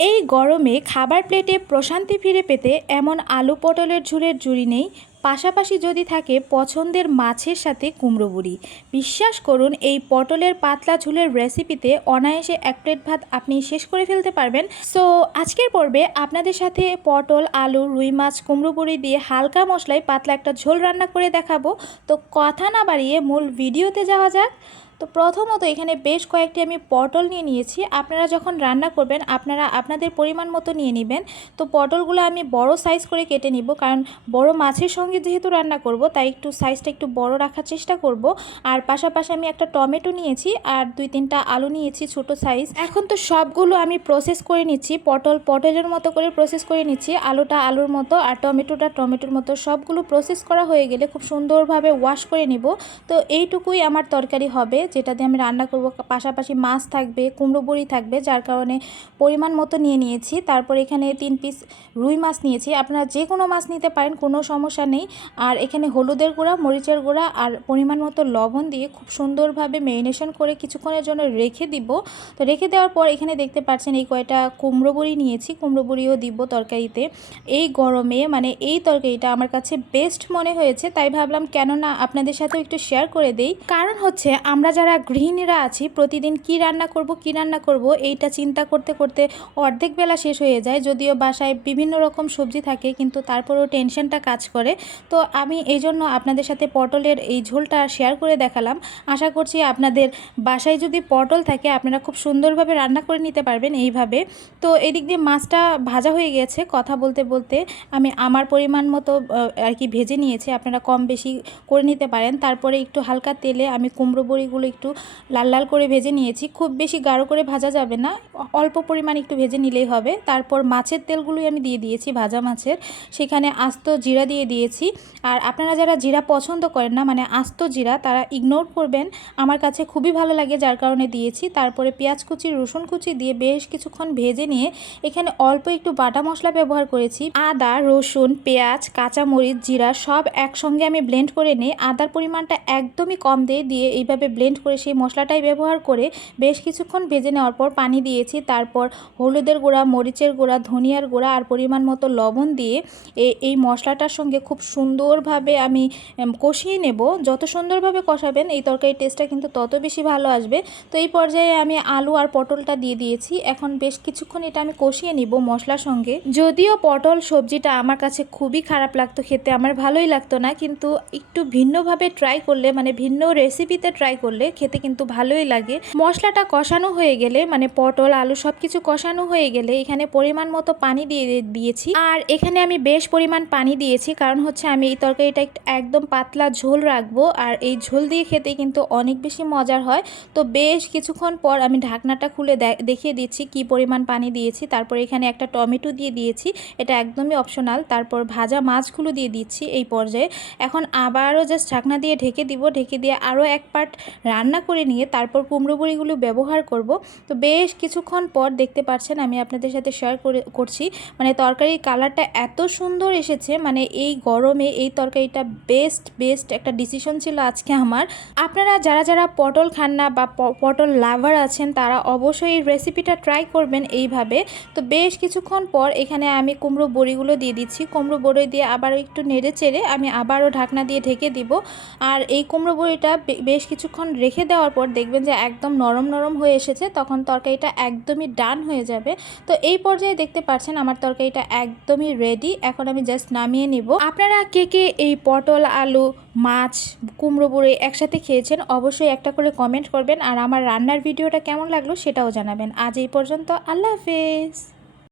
এই গরমে খাবার প্লেটে প্রশান্তি ফিরে পেতে এমন আলু পটলের ঝোলের জুড়ি নেই। পাশাপাশি যদি থাকে পছন্দের মাছের সাথে কুমড়ো বড়ি, বিশ্বাস করুন এই পটলের পাতলা ঝোলের রেসিপিতে অনায়াসে এক প্লেট ভাত আপনি শেষ করে ফেলতে পারবেন। সো আজকের পর্বে আপনাদের সাথে পটল, আলু, রুই মাছ, কুমড়ো বড়ি দিয়ে হালকা মশলায় পাতলা একটা ঝোল রান্না করে দেখাবো। তো কথা না বাড়িয়ে মূল ভিডিওতে যাওয়া যাক। তো প্রথমত এখানে বেশ কয়েকটি আমি পটল নিয়ে নিয়েছি। আপনারা যখন রান্না করবেন আপনারা আপনাদের পরিমাণ মতো নিয়ে নেবেন। তো পটলগুলো আমি বড় সাইজ করে কেটে নিব, কারণ বড় মাছের সঙ্গে যেহেতু রান্না করব তাই একটু সাইজটা একটু বড় রাখার চেষ্টা করব। আর পাশাপাশি আমি একটা টমেটো নিয়েছি আর 2-3টা আলু নিয়েছি ছোট সাইজ। এখন তো সবগুলো আমি প্রসেস করে নিচ্ছি, পটলের মতো করে প্রসেস করে নিচ্ছি, আলুটা আলুর মতো আর টমেটোটা টমেটোর মতো। সবগুলো প্রসেস করা হয়ে গেলে খুব সুন্দরভাবে ওয়াশ করে নিব। তো এইটুকুই আমার তরকারি হবে যেটা দিয়ে আমি রান্না করব। পাশাপাশি মাছ থাকবে, কুমড়ো বড়ি থাকবে, যার কারণে পরিমাণ মতো নিয়ে নিয়েছি। তারপর এখানে 3 পিস রুই মাছ নিয়েছি। আপনারা যে কোনো মাছ নিতে পারেন, কোনো সমস্যা নেই। আর এখানে হলুদের গুঁড়া, মরিচের গুঁড়া আর পরিমাণ মতো লবণ দিয়ে খুব সুন্দরভাবে ম্যারিনেশন করে কিছুক্ষণের জন্য রেখে দিব। তো রেখে দেওয়ার পর এখানে দেখতে পাচ্ছেন এই কয়টা কুমড়ো বড়ি নিয়েছি, কুমড়ো বড়িও দিব তরকারিতে। এই গরমে মানে এই তরকারিটা আমার কাছে বেস্ট মনে হয়েছে, তাই ভাবলাম কেন না আপনাদের সাথেও একটু শেয়ার করে দেই। কারণ হচ্ছে আমরা যারা গৃহিণীরা আছি প্রতিদিন কি রান্না করব এইটা চিন্তা করতে করতে অর্ধেক বেলা শেষ হয়ে যায়। যদিও বাসায় বিভিন্ন রকম সবজি থাকে কিন্তু তারপরেও টেনশনটা কাজ করে। তো আমি এই জন্য আপনাদের সাথে পটলের এই ঝোলটা শেয়ার করে দেখালাম। আশা করছি আপনাদের বাসায় যদি পটল থাকে আপনারা খুব সুন্দরভাবে রান্না করে নিতে পারবেন এইভাবে। তো এদিক দিয়ে মাছটা ভাজা হয়ে গেছে। কথা বলতে বলতে আমি আমার পরিমাণ মতো আর কি ভেজে নিয়েছি, আপনারা কম বেশি করে নিতে পারেন। তারপরে একটু হালকা তেলে আমি কুমড়ো বড়িগুলো একটু লাল লাল করে ভেজে নিয়েছি। খুব বেশি গাঢ় করে ভাজা যাবে না, অল্প পরিমাণ একটু ভেজে নিলেই হবে। তারপর মাছের তেলগুলোই আমি দিয়ে দিয়েছি, ভাজা মাছের। সেখানে আস্ত জিরা দিয়ে দিয়েছি। আর আপনারা যারা জিরা পছন্দ করেন না, মানে আস্ত জিরা, তারা ইগনোর করবেন। আমার কাছে খুবই ভালো লাগে যার কারণে দিয়েছি। তারপরে পেঁয়াজ কুচি, রসুন কুচি দিয়ে বেশ কিছুক্ষণ ভেজে নিয়ে এখানে অল্প একটু বাটা মশলা ব্যবহার করেছি। আদা, রসুন, পেঁয়াজ, কাঁচামরিচ, জিরা সব একসঙ্গে আমি ব্লেন্ড করে নিই। আদার পরিমাণটা একদমই কম দিয়ে এইভাবে ব্লেন্ড করে সেই মশলাটাই ব্যবহার করে বেশ কিছুক্ষণ ভেজে নেওয়ার পর পানি দিয়েছি। তারপর হলুদের গুঁড়া, মরিচের গুঁড়া, ধনিয়ার গুঁড়া আর পরিমাণ মতো লবণ দিয়ে এই মশলাটার সঙ্গে খুব সুন্দরভাবে আমি কষিয়ে নেব। যত সুন্দরভাবে কষাবেন এই তরকারির টেস্টটা কিন্তু তত বেশি ভালো আসবে। তো এই পর্যায়ে আমি আলু আর পটলটা দিয়ে দিয়েছি। এখন বেশ কিছুক্ষণ এটা আমি কষিয়ে নিব মশলার সঙ্গে। যদিও পটল সবজিটা আমার কাছে খুবই খারাপ লাগতো খেতে, আমার ভালোই লাগতো না, কিন্তু একটু ভিন্নভাবে ট্রাই করলে, মানে ভিন্ন রেসিপিতে ট্রাই করলে খেতে কিন্তু ভালোই লাগে। মশলাটা কষানো হয়ে গেলে, মানে পটল আলু সব কিছু কষানো হয়ে গেলে এখানে পরিমাণ মতো পানি দিয়ে দিয়েছি। আর এখানে আমি বেশ পরিমাণ পানি দিয়েছি, কারণ হচ্ছে আমি এই তরকারিটা একদম পাতলা ঝোল রাখবো আর এই ঝোল দিয়ে খেতে কিন্তু অনেক বেশি মজার হয়। তো বেশ কিছুক্ষণ পর আমি ঢাকনাটা খুলে দেখিয়ে দিচ্ছি কি পরিমাণ পানি দিয়েছি। তারপর এখানে একটা টমেটো দিয়ে দিয়েছি, এটা একদমই অপশনাল। তারপর ভাজা মাছগুলো দিয়ে দিচ্ছি এই পর্যায়ে। এখন আবারও জাস্ট ঢাকনা দিয়ে ঢেকে দিব। ঢেকে দিয়ে আরও এক পার্ট রান্না করে নিয়ে তারপর কুমড়ো বড়িগুলো ব্যবহার করব। তো বেশ কিছুক্ষণ পর দেখতে পাচ্ছেন আমি আপনাদের সাথে শেয়ার করছি, মানে তরকারির কালারটা এত সুন্দর এসেছে। মানে এই গরমে এই তরকারিটা বেস্ট একটা ডিসিশন ছিল আজকে আমার। আপনারা যারা যারা পটল খান না বা পটল লাভার আছেন তারা অবশ্যই এই রেসিপিটা ট্রাই করবেন এইভাবে। তো বেশ কিছুক্ষণ পর এখানে আমি কুমড়ো বড়িগুলো দিয়ে দিচ্ছি। কুমড়ো বড়ি দিয়ে আবার একটু নেড়ে চেড়ে আমি আবারও ঢাকনা দিয়ে ঢেকে দিব। আর এই কুমড়ো বড়িটা বেশ কিছুক্ষণ রেখে দেওয়ার পর দেখবেন যে একদম নরম নরম হয়ে এসেছে, তখন তরকারিটা একদমই ডান হয়ে যাবে। তো এই পর্যায়ে দেখতে পাচ্ছেন আমার তরকারিটা একদমই রেডি। এখন আমি জাস্ট নামিয়ে নিব। আপনারা কে কে এই পটল, আলু, মাছ, কুমড়ো বড়ি একসাথে খেয়েছেন অবশ্যই একটা করে কমেন্ট করবেন। আর আমার রান্নার ভিডিওটা কেমন লাগলো সেটাও জানাবেন। আজ এই পর্যন্ত, আল্লাহ হাফেজ।